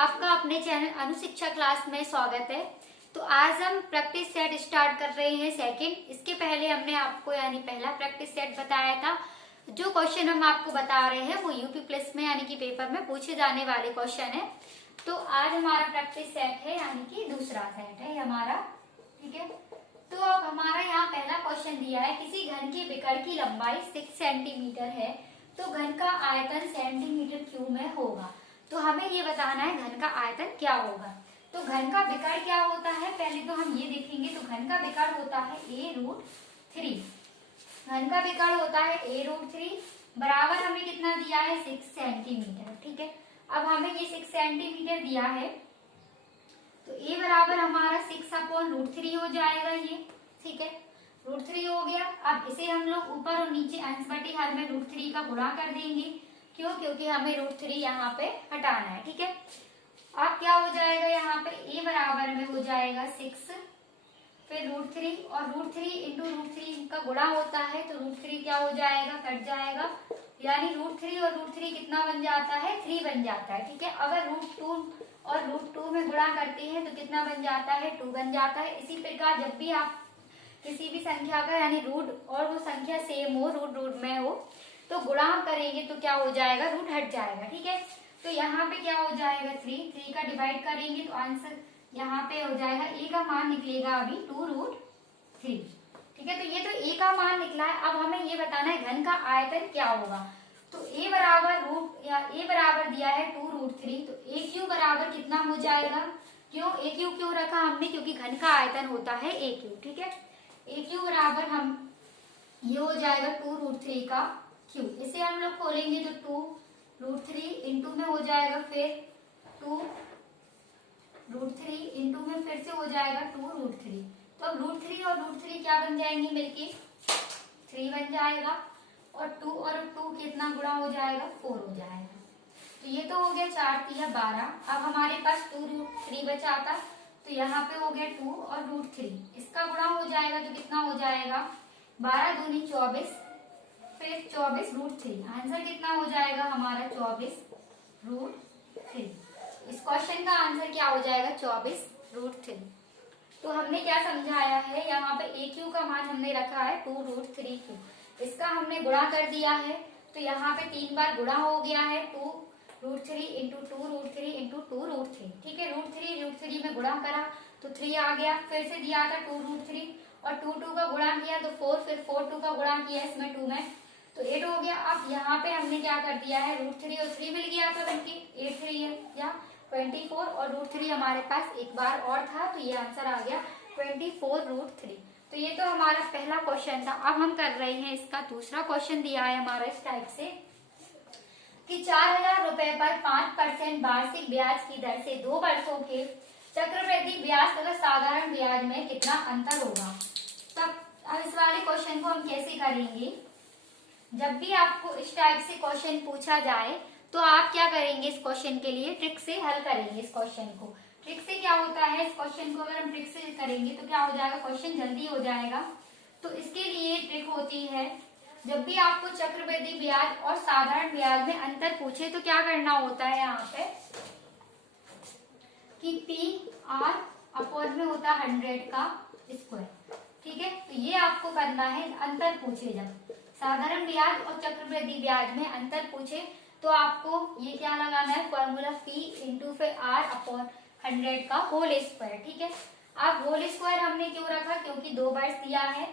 आपका अपने channel अनुशिक्षा class में स्वागत है। तो आज हम प्रैक्टिस सेट स्टार्ट कर रहे हैं सेकंड। इसके पहले हमने आपको यानी पहला प्रैक्टिस सेट बताया था। जो क्वेश्चन हम आपको बता रहे हैं वो यूपी प्लस में यानी कि पेपर में पूछे जाने वाले क्वेश्चन है। तो आज हमारा प्रैक्टिस सेट है यानी कि दूसरा सेट है हमारा, ठीक है। तो अब हमारा यहाँ पहला क्वेश्चन दिया है, किसी घन के विकर्ण की लंबाई 6 सेंटीमीटर है तो घन का आयतन सेंटीमीटर क्यूब में होगा। तो हमें ये बताना है घन का आयतन क्या होगा। तो घन का विकर्ण क्या होता है, पहले तो हम ये देखेंगे। तो घन का विकर्ण होता है a√3। घन का विकर्ण होता है a√3 बराबर हमें कितना दिया है 6 सेंटीमीटर, ठीक है। अब हमें ये 6 सेंटीमीटर दिया है तो a बराबर हमारा 6/√3 हो जाएगा ये, ठीक है। √3 हो गया। अब इसे हम लोग ऊपर और नीचे अंश बटे हर में √3 का गुणा कर देंगे। क्यों? क्योंकि हमें √3 यहाँ पे हटाना है, ठीक है। अब क्या हो जाएगा, यहाँ पे a बराबर में हो जाएगा 6 फिर √3 और √3 इंटू √3 का गुणा होता है तो √3 क्या हो जाएगा, कट जाएगा। यानी √3 और √3 कितना बन जाता है, 3 बन जाता है, ठीक है। अगर √2 और √2 में गुणा करते हैं तो कितना बन जाता है, 2 बन जाता है। इसी प्रकार जब भी आप किसी भी संख्या का यानी रूट और वो संख्या सेम हो, रूट में हो, तो गुणा करेंगे तो क्या हो जाएगा, रूट हट जाएगा, ठीक है। तो यहाँ पे क्या हो जाएगा 3 का डिवाइड करेंगे तो आंसर यहाँ पे हो जाएगा a का मान निकलेगा अभी 2√3, ठीक है। तो ये तो a का मान निकला है। अब हमें ये बताना है घन का आयतन क्या होगा। तो a बराबर दिया है 2√3 तो a³ बराबर कितना हो जाएगा। क्यों a³ क्यों रखा हमने, क्योंकि घन का आयतन होता है a³, ठीक है। a³ बराबर हम ये हो जाएगा 2√3 का क्यूब। इसे हम लोग खोलेंगे तो 2√3 इंटू में हो जाएगा फिर 2√3 इंटू में फिर से हो जाएगा 2√3। तो अब √3 और √3 क्या बन जाएंगे मिलके 3 बन जाएगा और 2 और 2 कितना गुणा हो जाएगा 4 हो जाएगा। तो ये तो हो गया 4 3 12। अब हमारे पास 2√3 बचा था तो यहाँ पे हो गया 2 और √3 इसका गुणा हो जाएगा तो कितना हो जाएगा 12 दूनी 24 फिर 24√3। आंसर कितना हो जाएगा हमारा 24√3। इस क्वेश्चन का आंसर क्या हो जाएगा 24√3। तो हमने क्या समझाया है, यहाँ पे a³ का मान हमने रखा है 2√3, इसका हमने गुणा कर दिया है तो यहाँ पे 3 बार गुणा हो गया है 2√3 इंटू 2√3 इंटू 2√3, ठीक है। √3 में गुणा करा तो 3 आ गया। फिर से दिया था 2√3 और 2 का गुणा किया तो 4 फिर 4 का गुणा किया इसमें 2 में तो 8 हो गया। अब यहाँ पे हमने क्या कर दिया है √3 और 3 मिल गया था बल्कि 8 3 है या 24 और √3 हमारे पास एक बार और था तो ये आंसर आ गया 24√3। तो ये तो हमारा पहला क्वेश्चन था। अब हम कर रहे हैं इसका दूसरा क्वेश्चन दिया है हमारा इस टाइप से कि 4000 रुपए पर 5% वार्षिक ब्याज की दर से 2 वर्षों के चक्रवृद्धि ब्याज तथा साधारण ब्याज में कितना अंतर होगा। तब अब इस वाले क्वेश्चन को हम कैसे करेंगे, जब भी आपको इस टाइप से क्वेश्चन पूछा जाए तो आप क्या करेंगे, इस क्वेश्चन के लिए ट्रिक से हल करेंगे। इस क्वेश्चन को ट्रिक से क्या होता है, इस क्वेश्चन को अगर हम ट्रिक से करेंगे तो क्या हो जाएगा, क्वेश्चन जल्दी हो जाएगा। तो इसके लिए ट्रिक होती है, जब भी आपको चक्रवृद्धि ब्याज और साधारण ब्याज में अंतर पूछे तो क्या करना होता है यहाँ पे कि PR/100 में होता है 100 का स्क्वायर, ठीक है। तो ये आपको करना है अंतर पूछे, जब साधारण ब्याज और चक्रवृद्धि ब्याज में अंतर पूछे तो आपको ये क्या लगाना है, फॉर्मूला P इंटू फिर R/100 का होल स्क्वायर, ठीक है। अब होल स्क्वायर हमने क्यों रखा, क्योंकि 2 वर्ष दिया है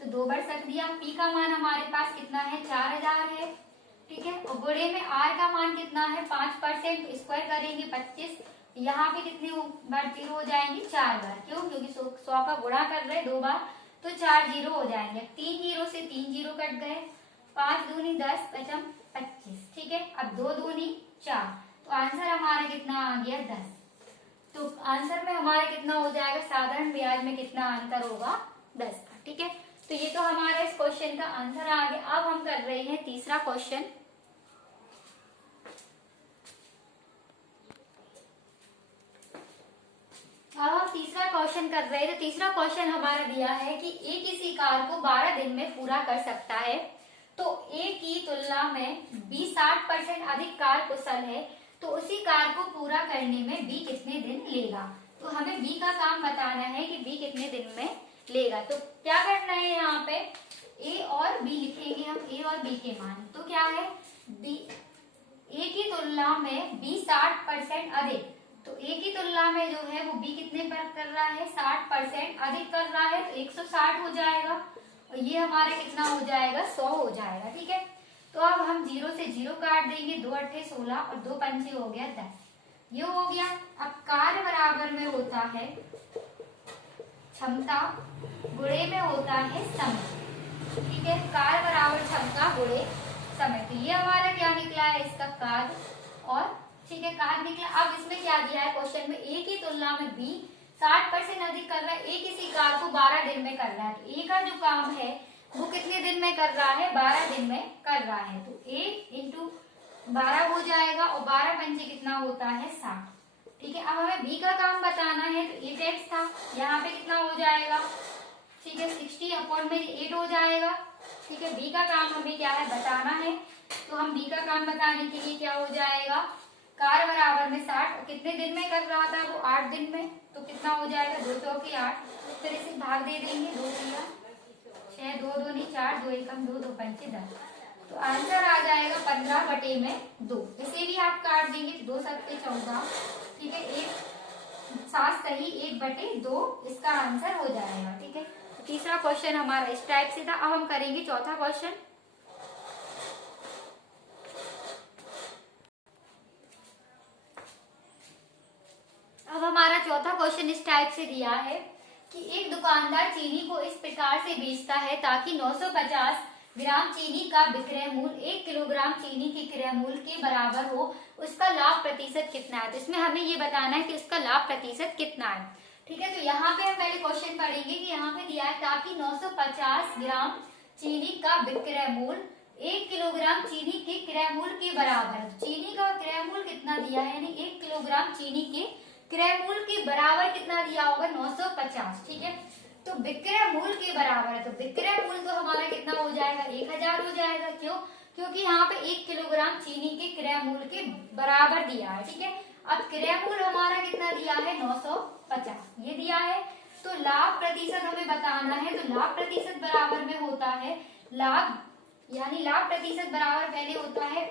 तो 2 वर्ष रख दिया। P का मान हमारे पास कितना है 4000 है, ठीक है। और गुणे में R का मान कितना है 5%, स्क्वायर करेंगे 25। यहाँ पे कितनी बार 0 हो जाएंगे 4 बार। क्यों? क्योंकि 100 का गुणा कर रहे 2 बार तो 4 0 हो जाएंगे। 3 0 से 3 0 कट गए, 5 दूनी 10 पचम 25, ठीक है। अब 2 दूनी 4 तो आंसर हमारा कितना आ गया 10। तो आंसर में हमारा कितना हो जाएगा, साधारण ब्याज में कितना अंतर होगा 10 का, ठीक है। तो ये तो हमारा इस क्वेश्चन का आंसर आ गया। अब हम कर रहे हैं तीसरा क्वेश्चन। अब हम तीसरा क्वेश्चन कर रहे हैं। तो तीसरा क्वेश्चन हमारा दिया है कि ए किसी कार को 12 दिन में पूरा कर सकता है तो ए की तुलना में बी 60% अधिक कार कुशल है तो उसी कार्य को पूरा करने में बी कितने दिन लेगा। तो हमें बी का काम बताना है कि बी कितने दिन में लेगा। तो क्या करना है, यहाँ पे ए और बी लिखेंगे हम, ए और बी के मान। तो क्या है, बी ए की तुलना में बी 60% अधिक, तो ए की तुलना में जो है वो बी कितने पर कर रहा है, 60% अधिक कर रहा है, तो 160 हो जाएगा और ये हमारा कितना हो जाएगा, 100 हो जाएगा। ठीक है, तो अब हम 0 से 0 काट देंगे, 2 अट्ठे 16 और 2 पंचे हो गया 10, ये हो गया। अब कार्य बराबर में होता है क्षमता, गुणे में होता है समय। ठीक है, कार्य बराबर क्षमता गुणे समय। तो ये हमारा क्या निकला है, इसका कार्य, और ठीक है कार्य निकला। अब इसमें क्या दिया है क्वेश्चन में, ए की तुलना में बी 60% अधिक कर रहा है। ए किसी कार्य को 12 दिन में कर रहा है, तो ए का जो काम है वो कितने दिन में कर रहा है, 12 दिन में कर रहा है। तो ए इंटू 12 हो जाएगा और 12 पंचे कितना होता है, 60। ठीक है, अब हमें बी का काम बताना है, तो 8x था, यहाँ पे कितना हो जाएगा, ठीक है 60/8 हो जाएगा। ठीक है, बी का काम हमें क्या है बताना है, तो हम बी का काम बताने के लिए क्या हो जाएगा, कार्य बराबर में 60, कितने दिन में कर रहा था वो, 8 दिन में, तो कितना हो जाएगा, 2 चौके 8, फिर इसे भाग दे देंगे, 2 3 6, 2 2 नहीं 4, 2 एकम 2, 2 पंचे 10, तो आंसर आ जाएगा 15/2। इसे भी आप काट देंगे, 2 7 14, ठीक है 1 7 सही 1/2 इसका आंसर हो जाएगा। ठीक है, तो तीसरा क्वेश्चन हमारा इस टाइप से था। अब हम करेंगे चौथा क्वेश्चन। अब हमारा चौथा क्वेश्चन इस टाइप से दिया है कि एक दुकानदार चीनी को इस प्रकार से बेचता है ताकि 950 ग्राम चीनी का विक्रय मूल्य 1 किलोग्राम चीनी के क्रय मूल्य के बराबर हो, उसका लाभ प्रतिशत कितना है। तो इसमें हमें ये बताना है कि उसका लाभ प्रतिशत कितना है। ठीक है, तो यहाँ पे हम पहले क्वेश्चन पढ़ेंगे कि यहाँ पे दिया है ताकि 950 ग्राम चीनी का विक्रय मूल्य 1 किलोग्राम चीनी के क्रय मूल्य के बराबर है। चीनी का क्रय मूल्य कितना दिया है, यानी 1 किलोग्राम चीनी के क्रय मूल्य के बराबर कितना दिया होगा, 950। ठीक है, तो विक्रय मूल्य के बराबर है, तो विक्रय मूल्य तो हमारा कितना हो जाएगा, 1000 हो जाएगा। क्यों, क्योंकि यहाँ पे 1 किलोग्राम चीनी के क्रय मूल्य के बराबर दिया है। ठीक है, अब क्रय मूल्य हमारा कितना दिया है, 950 ये दिया है। तो लाभ प्रतिशत हमें बताना है, तो लाभ प्रतिशत बराबर में होता है लाभ, यानी लाभ प्रतिशत बराबर पहले होता है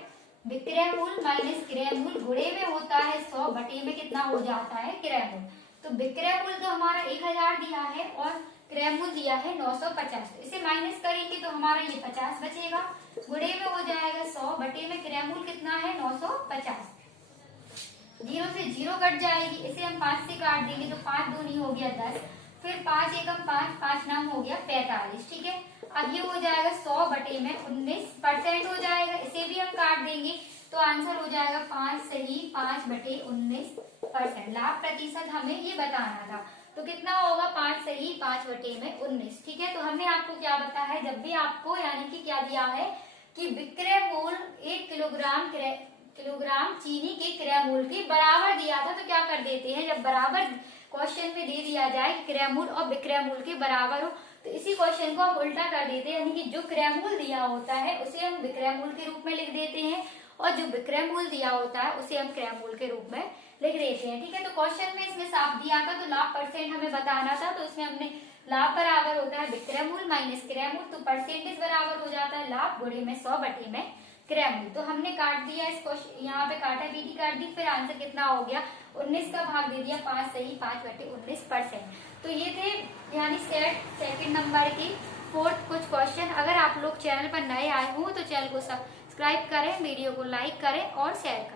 विक्रय मूल्य माइनस क्रय मूल्य, गुणे में होता है 100 बटे में कितना हो जाता है, क्रय मूल्य। तो विक्रय मूल्य तो हमारा 1000 दिया है और क्रय मूल्य दिया है 950, तो इसे माइनस करेंगे तो हमारा ये 50 बचेगा, गुणे में हो जाएगा 100 बटे में क्रय मूल्य कितना है, 950। 0 से 0 कट जाएगी, इसे हम 5 से काट देंगे, तो 5 दूनी हो गया 10, फिर 5 एकम 5, 5 नाम हो गया 45। ठीक है, अब ये हो जाएगा 100 बटे में 19% हो जाएगा, इसे भी हम काट देंगे तो आंसर हो जाएगा 5 सही 5/19%। लाभ प्रतिशत हमें ये बताना था, तो कितना होगा 5 सही 5/19। ठीक है, तो हमने आपको क्या बताया है, जब भी आपको यानी कि क्या दिया है कि विक्रय मूल्य 1 किलोग्राम चीनी के क्रय मूल्य के बराबर दिया था, तो क्या कर देते हैं, जब बराबर क्वेश्चन में दे दिया जाए क्रय मूल्य और विक्रय मूल्य के बराबर हो, तो इसी क्वेश्चन को हम उल्टा कर देते हैं, यानी कि जो क्रय मूल्य दिया होता है उसे हम विक्रय मूल्य के रूप में लिख देते हैं और जो विक्रय मूल्य दिया होता है उसे हम क्रय मूल्य के रूप में लिख देते हैं। ठीक है, तो क्वेश्चन में इसमें साफ दिया था, तो लाभ परसेंट हमें बताना था, तो इसमें हमने लाभ बराबर होता है विक्रय मूल्य माइनस क्रय मूल्य, तो परसेंटेज बराबर हो जाता है लाभ गुणे में 100 बटे में क्रय मूल्य। तो हमने काट दिया इस क्वेश्चन, यहाँ पे काटा बीटी काट दी, फिर आंसर कितना हो गया, 19 का भाग दे दिया, 5 सही 5/19%। तो ये थे यानी सेकंड नंबर की फोर्थ कुछ क्वेश्चन। अगर आप लोग चैनल पर नए आए हो तो चैनल को सब्सक्राइब करें, वीडियो को लाइक करें और शेयर करें।